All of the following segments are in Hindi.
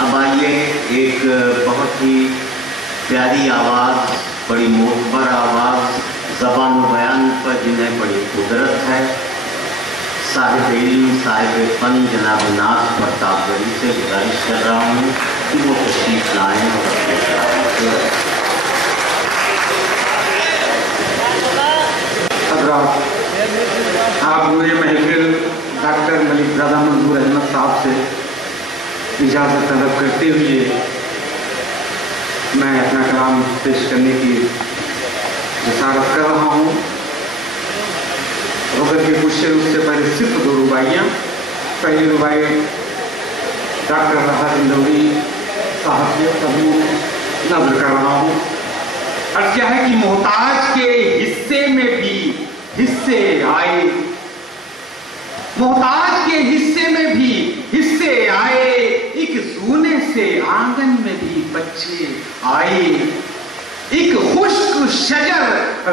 अब आइए एक बहुत ही प्यारी आवाज़, बड़ी मोहब्बर आवाज़, ज़बान बयान पर जिन्हें बड़ी कुदरत है, साहिब इल्म साहिब फन जनाब नाज प्रतापगढ़ी से गुजारिश कर रहा हूँ कि वो तशरीफ लाएँ और अपने आप पूरे महफिल डॉक्टर मलिक ज़ादा मंजूर अहमद साहब से इजाज़त तलब करते हुए मैं अपना कलाम पेश करने की जसारत कर रहा हूँ। गज़ल के कुछ शेर उससे पहले सिर्फ दो रुबाइयाँ। पहली रुबाई डॉक्टर राहत इंदौरी साहब के कभी नज़र कर रहा हूँ। और क्या है कि मोहताज के हिस्से में भी हिस्से आए, मोहताज के हिस्से में भी हिस्से आए, एक सूने से आंगन में भी बच्चे आए। एक खुश्क शजर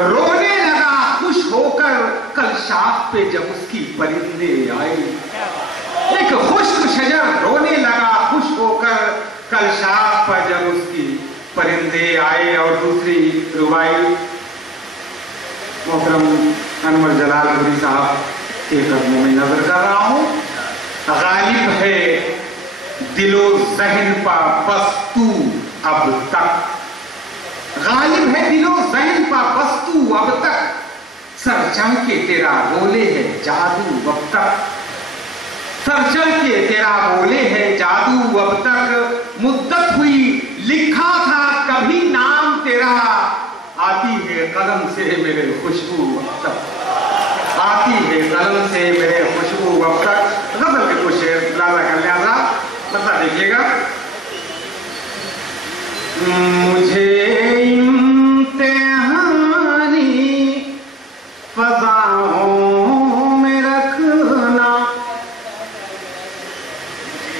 रोने लगा खुश होकर कल शाख पे जब उसकी परिंदे आए। एक खुश्क शजर रोने लगा खुश होकर कल शाख पर जब उसकी परिंदे आए। और दूसरी रुबाई मोहतरम अनवर जलालपुरी साहब के कदमों में नजर कर रहा हूँ। गालिब है दिलो ज़हन पर बस तू अब तक, गालिब है दिलो ज़हन पर बस तू अब तक, सर चढ़ के तेरा बोले है जादू अब तक, सर चढ़ के तेरा बोले है जादू अब तक। मुद्दत हुई लिखा था कभी नाम तेरा, आती है कलम से मेरे खुशबू अब तक, आती है कलम से मेरे खुशबू अब तक। गजल के कुछ लाजा कर लिया, बता देखिएगा। मुझे इम्तिहानी फज़ाओं में रखना,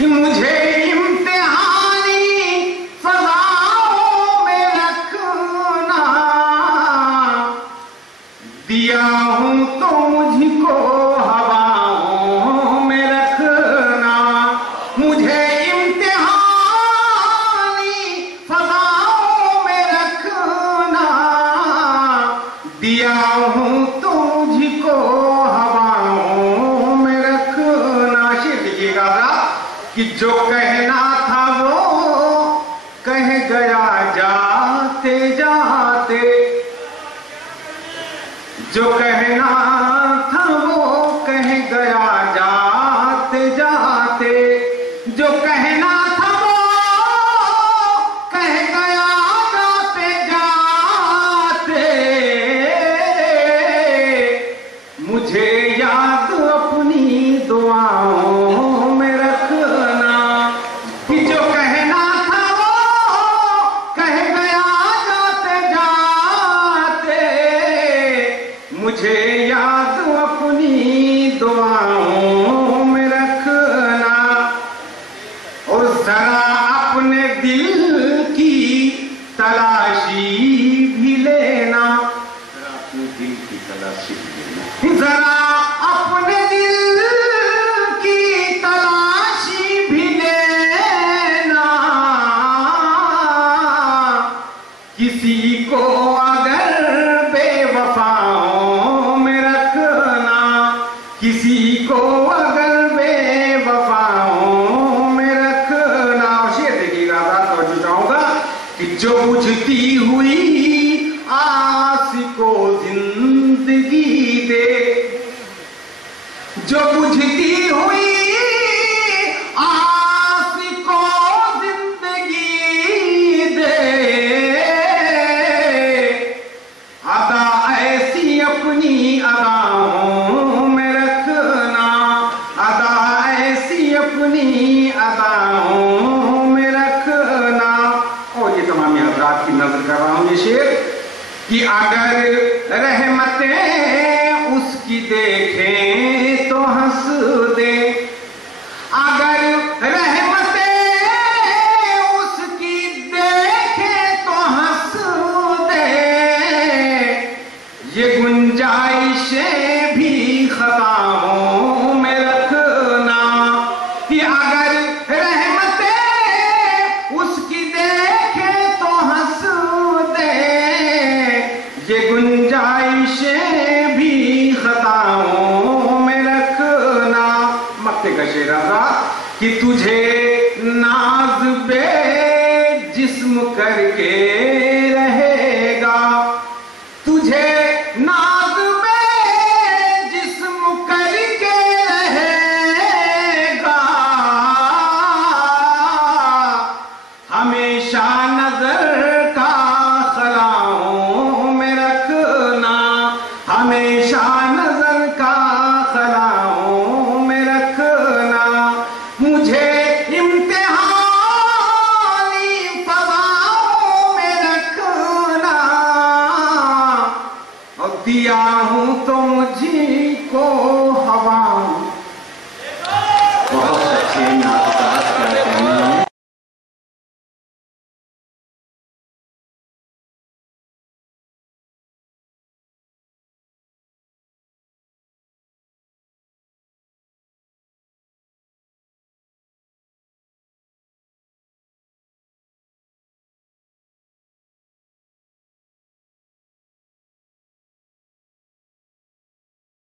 मुझे दिया हूं तो मुझको हवाओं में रखना, मुझे इम्तिहानी फज़ाओं में रखना, दिया हूं तो मुझको हवाओं में रखना। शेर देखिएगा कि जो कहना था वो कह गया जाते जाते, जो कहना था वो कह गया जाते जाते, जो कहना था वो कह गया जाते जाते। मुझे याद अपनी दुआओं में रखना, कि जो कहना था वो कह गया जाते जाते, मुझे याद अपनी दुआओं में रखना। और जरा अपने दिल की तलाशी भी लेना, जरा अपने दिल की तलाशी भी लेना, जरा अपने दिल की तलाशी भी लेना। किसी को अगर बेवफाओं में रखना, किसी को अगर बेवफाओं में रखना। शेर देखिएगा, बात तो चाहूंगा कि जो बुझती हुई आस को जिंदगी दे, जो बुझती हुई आस को जिंदगी दे, अदा ऐसी अपनी अदाओं में रखना, अदा ऐसी अपनी अदाओं में रखना। और ये तमाम हज़रात की नजर कर रहा हूं ये शेर कि अगर रहमतें उसकी देखें तो हंस दे, अगर रहमतें उसकी देखें तो हंस दे, ये गुंजाइशें भी खताओं में रखना, कि अगर रहमतें हफ्ते का शेर था कि तुझे नाज बे जिस्म करके रहेगा, तुझे नाज बे जिस्म करके रहेगा, हमेशा नजर का खलाओं में रखना, हमेशा नजर का खलाओं में रखना, मुझे इम्तिहानी फज़ाओं में रखना, और दिया हूं तो मुझी को हवा। बहुत अच्छे नात